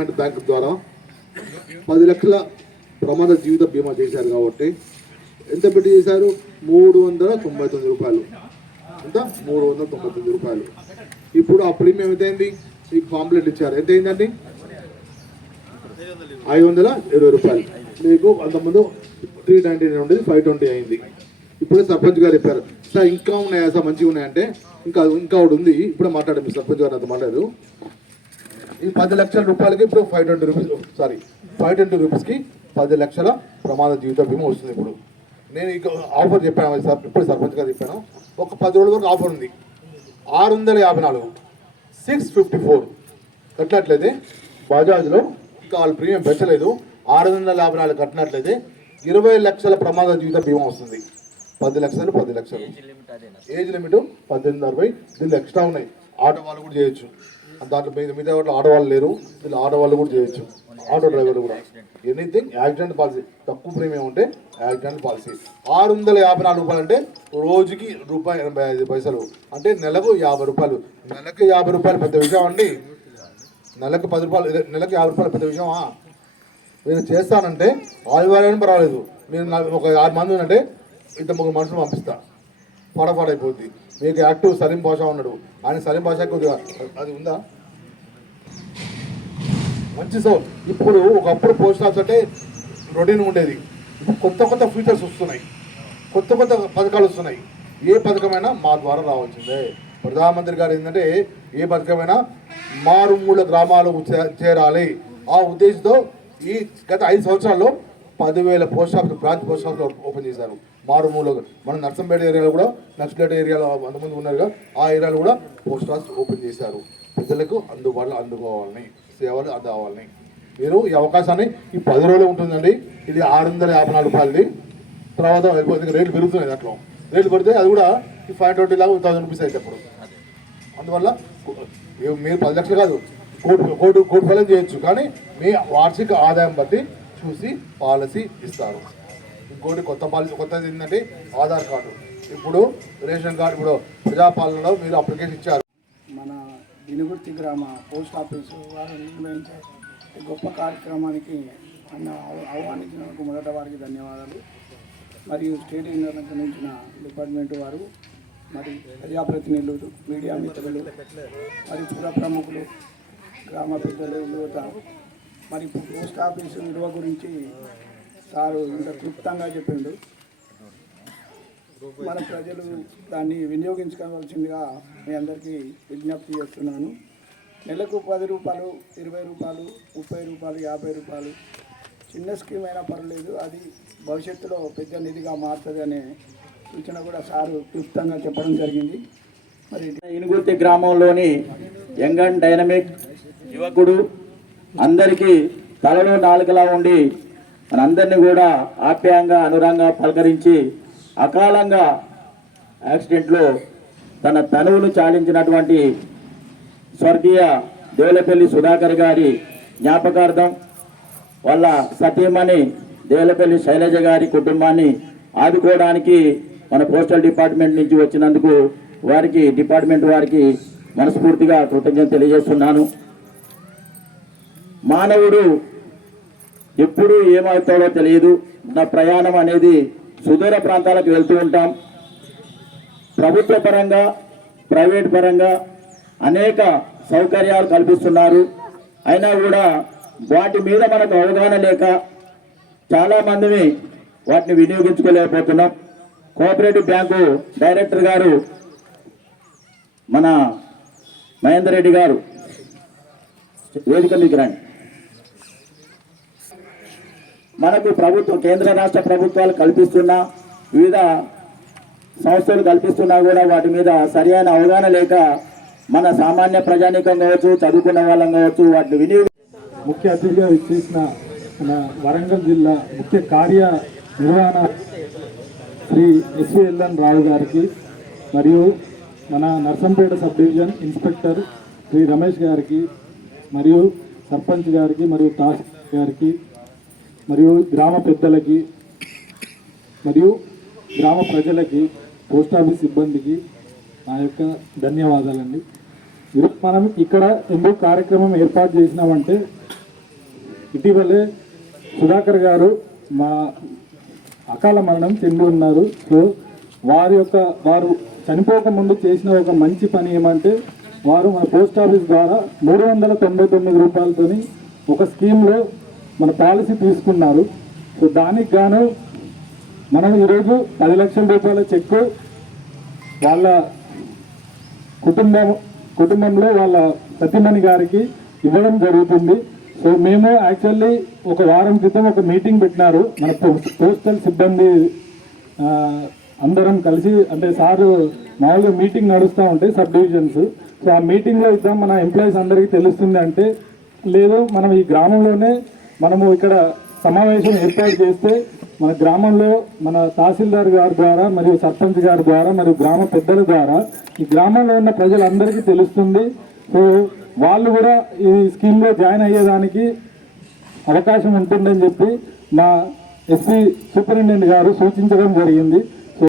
Development bank ద్వారా పది లక్షల ప్రమాద జీవిత బీమా చేశారు కాబట్టి ఎంత పెట్టి చేశారు? మూడు వందల తొంభై తొమ్మిది రూపాయలు. ఎంత? మూడు వందల తొంభై తొమ్మిది రూపాయలు. ఇప్పుడు ఆ ప్రీమియం ఎంత అయింది మీకు పాంప్లెట్ ఇచ్చారు. ఎంత అయిందండి ఐదు వందల ఇరవై రూపాయలు. మీకు అంతకుముందు త్రీ నైంటీ నైన్ ఉండేది ఫైవ్ ట్వంటీ అయింది. ఇప్పుడే సర్పంచ్ గారు చెప్పారు. సార్ ఇంకా ఉన్నాయా సార్? మంచిగా ఉన్నాయంటే ఇంకా ఇంకా ఒకటి ఉంది. ఇప్పుడే మాట్లాడారు మీరు సర్పంచ్ గారు అంత మాట్లాడారు. ఈ పది లక్షల రూపాయలకి ఇప్పుడు five twenty rupees sorry five twenty రూపీస్కి పది లక్షల ప్రమాద జీవిత బీమా వస్తుంది ఇప్పుడు. నేను ఇక ఆఫర్ చెప్పాను సార్ ఇప్పుడు సర్పంచ్ గారు చెప్పాను. ఒక పది రోజుల వరకు ఆఫర్ ఉంది. ఆరు వందల యాభై నాలుగు సిక్స్ ఫిఫ్టీ ఫోర్ కట్టినట్లయితే బజాజ్లో ఇంకా వాళ్ళు ప్రీమియం పెంచలేదు. ఆరు వందల యాభై నాలుగు కట్టినట్లయితే ఇరవై లక్షల ప్రమాద జీవిత బీమా వస్తుంది. పది లక్షలు పది లక్షలు. ఏజ్ లిమిట్ పద్దెనిమిది అరవై దీనిలో ఎక్స్ట్రా ఉన్నాయి. ఆటో వాళ్ళు కూడా చేయొచ్చు. దాంట్లో మీద మీద వాటిలో లేరు వీళ్ళు ఆడవాళ్ళు కూడా చేయొచ్చు. ఆటో డ్రైవర్ కూడా. ఎనీథింగ్ యాక్సిడెంట్ పాలసీ తక్కువ ప్రీమియం ఉంటే యాక్సిడెంట్ పాలసీ ఆరు వందల యాభై నాలుగు రూపాయలు అంటే రోజుకి రూపాయి ఎనభై ఐదు పైసలు. అంటే నెలకు యాభై రూపాయలు. నెలకు యాభై రూపాయలు పెద్ద విషయం అండి. నెలకు పది రూపాయలు నెలకు యాభై రూపాయలు పెద్ద విషయమా? నేను చేస్తానంటే ఆదివారం పర్వాలేదు. మీరు ఒక ఆరు మంది ఉందంటే ఇంత ముగ్గురు మనుషులు పంపిస్తా. పడపడైపోద్ది. మీకు యాక్టివ్ సలీం భాష ఉన్నాడు. ఆయన సలీం భాష కొద్దిగా అది ఉందా? మంచి సో ఇప్పుడు ఒకప్పుడు పోస్ట్ ఆఫీస్ అంటే రొటీన్ ఉండేది. ఇప్పుడు కొత్త కొత్త ఫీచర్స్ వస్తున్నాయి. కొత్త కొత్త పథకాలు వస్తున్నాయి. ఏ పథకమైనా మా ద్వారా రావాల్సిందే. ప్రధానమంత్రి గారు ఏంటంటే ఏ పథకమైనా మారుమూల గ్రామాలకు చే- చేరాలి. ఆ ఉద్దేశంతో ఈ గత ఐదు సంవత్సరాల్లో పదివేల post office branch post office open చేశారు. మారుమూల మన నర్సంపేట ఏరియాలో కూడా నర్సంపేట ఏరియాలో అంతమంది ఉన్నారుగా ఆ ఏరియాలో కూడా పోస్ట్ ఆఫీస్ ఓపెన్ చేశారు. ప్రజలకు అందుబాటులో అందుకోవాలని సేవలు అందావాలని మీరు ఈ అవకాశాన్ని ఈ పది రోజులు ఉంటుందండి. ఇది ఆరు వందల యాభై నాలుగు రూపాయలది. తర్వాత వెళ్ళిపోతుంది రేట్లు పెరుగుతున్నాయి దాంట్లో. రేట్లు పెడితే అది కూడా ఈ ఫైవ్ ట్వంటీ లాగా థౌసండ్ రూపీస్ అయితే అప్పుడు. అందువల్ల మీరు పది లక్షలు కాదు కోటి కోటి కోటి ఫలం చేయొచ్చు. కానీ మీ వార్షిక ఆదాయం బట్టి చూసి పాలసీ ఇస్తారు. ఇంకోటి కొత్త పాలసీ కొత్తది ఏంటంటే ఆధార్ కార్డు. ఇప్పుడు రేషన్ కార్డు ఇప్పుడు ప్రజాపాలనలో మీరు అప్లికేషన్ ఇచ్చారు. మన దినుగుర్తి గ్రామ పోస్ట్ ఆఫీసు వారు నిర్వహించే గొప్ప కార్యక్రమానికి అన్న ఆహ్వానించినందుకు మొదట వారికి ధన్యవాదాలు. మరియు స్టేట్ సంబంధించిన డిపార్ట్మెంట్ వారు మరి ప్రజాప్రతినిధులు మీడియా మిత్రులు మరి పుర ప్రముఖులు గ్రామ పెద్దలు యువత మరి ఇప్పుడు పోస్ట్ ఆఫీస్ విలువ గురించి సారు ఇంత క్లుప్తంగా చెప్పిండు. మన ప్రజలు దాన్ని వినియోగించుకోవాల్సిందిగా మీ అందరికీ విజ్ఞప్తి చేస్తున్నాను. నెలకు పది రూపాయలు ఇరవై రూపాయలు ముప్పై రూపాయలు యాభై రూపాయలు. చిన్న స్కీమ్ అయినా పర్లేదు అది భవిష్యత్తులో పెద్ద నిధిగా మారుతుంది అనే సూచన కూడా సారు క్లుప్తంగా చెప్పడం జరిగింది. మరి ఇనుగుర్తి గ్రామంలోని యంగ్ అండ్ డైనమిక్ యువకుడు అందరికీ తలలో నాలుకలా ఉండి మనందరినీ కూడా ఆప్యాయంగా అనురంగా పలకరించి అకాలంగా యాక్సిడెంట్లో తన తనువును చాలించినటువంటి స్వర్గీయ దేవులపల్లి సుధాకర్ గారి జ్ఞాపకార్థం వాళ్ళ సతీమణి దేవులపల్లి శైలజ గారి కుటుంబాన్ని ఆదుకోవడానికి మన పోస్టల్ డిపార్ట్మెంట్ నుంచి వచ్చినందుకు వారికి డిపార్ట్మెంట్ వారికి మనస్ఫూర్తిగా కృతజ్ఞత తెలియజేస్తున్నాను. మానవుడు ఎప్పుడు ఏమవుతాడో తెలియదు. నా ప్రయాణం అనేది సుదూర ప్రాంతాలకు వెళ్తూ ఉంటాం. ప్రభుత్వ పరంగా ప్రైవేట్ పరంగా అనేక సౌకర్యాలు కల్పిస్తున్నారు. అయినా కూడా వాటి మీద మనకు అవగాహన లేక చాలామందిని వాటిని వినియోగించుకోలేకపోతున్నాం. కోఆపరేటివ్ బ్యాంకు డైరెక్టర్ గారు మన మహేందర్ రెడ్డి గారు వేదిక మీకు రండి. మనకు ప్రభుత్వం కేంద్ర రాష్ట్ర ప్రభుత్వాలు కల్పిస్తున్న వివిధ సంస్థలు కల్పిస్తున్నా కూడా వాటి మీద సరైన అవగాహన లేక మన సామాన్య ప్రజానీకం కావచ్చు చదువుకున్న వాళ్ళం కావచ్చు వాటిని వినియోగ ముఖ్య అతిథిగా ఇచ్చేసిన మన వరంగల్ జిల్లా ముఖ్య కార్య నిర్వహణ శ్రీ ఎస్విఎల్ఎన్ రావు గారికి మరియు మన Narsampet sub division inspector Shri Ramesh గారికి మరియు సర్పంచ్ గారికి మరియు టాస్క్ గారికి మరియు గ్రామ పెద్దలకి మరియు గ్రామ ప్రజలకి పోస్ట్ ఆఫీస్ సిబ్బందికి నా యొక్క ధన్యవాదాలండి. మనం ఇక్కడ ఎందుకు కార్యక్రమం ఏర్పాటు చేసినామంటే ఇటీవలే సుధాకర్ గారు మా అకాల మరణం చెంది ఉన్నారు. సో వారి యొక్క వారు చనిపోకముందు చేసిన ఒక మంచి పని ఏమంటే వారు మన పోస్ట్ ఆఫీస్ ద్వారా మూడు వందల తొంభై తొమ్మిది రూపాయలతోని ఒక స్కీమ్లో మన పాలసీ తీసుకున్నారు. సో దానికి గాను మనం ఈరోజు పది లక్షల రూపాయల చెక్కు వాళ్ళ కుటుంబం కుటుంబంలో వాళ్ళ సతీమణి గారికి ఇవ్వడం జరుగుతుంది. సో మేము యాక్చువల్లీ ఒక వారం క్రితం ఒక మీటింగ్ పెట్టినారు. మన పోస్టల్ సిబ్బంది అందరం కలిసి అంటే సార్ మామూలుగా మీటింగ్ నడుస్తూ ఉంటాయి సబ్ డివిజన్స్. సో ఆ మీటింగ్లో ఇద్దాం మన ఎంప్లాయీస్ అందరికీ తెలుస్తుంది అంటే లేదు మనం ఈ గ్రామంలోనే మనము ఇక్కడ సమావేశం ఏర్పాటు చేస్తే మన గ్రామంలో మన తహసీల్దార్ గారి ద్వారా మరియు సర్పంచ్ గారి ద్వారా మరియు గ్రామ పెద్దల ద్వారా ఈ గ్రామంలో ఉన్న ప్రజలందరికీ తెలుస్తుంది. సో వాళ్ళు కూడా ఈ స్కీమ్లో జాయిన్ అయ్యేదానికి అవకాశం ఉంటుందని చెప్పి మా ఎస్పీ సూపరింటెండెంట్ గారు సూచించడం జరిగింది.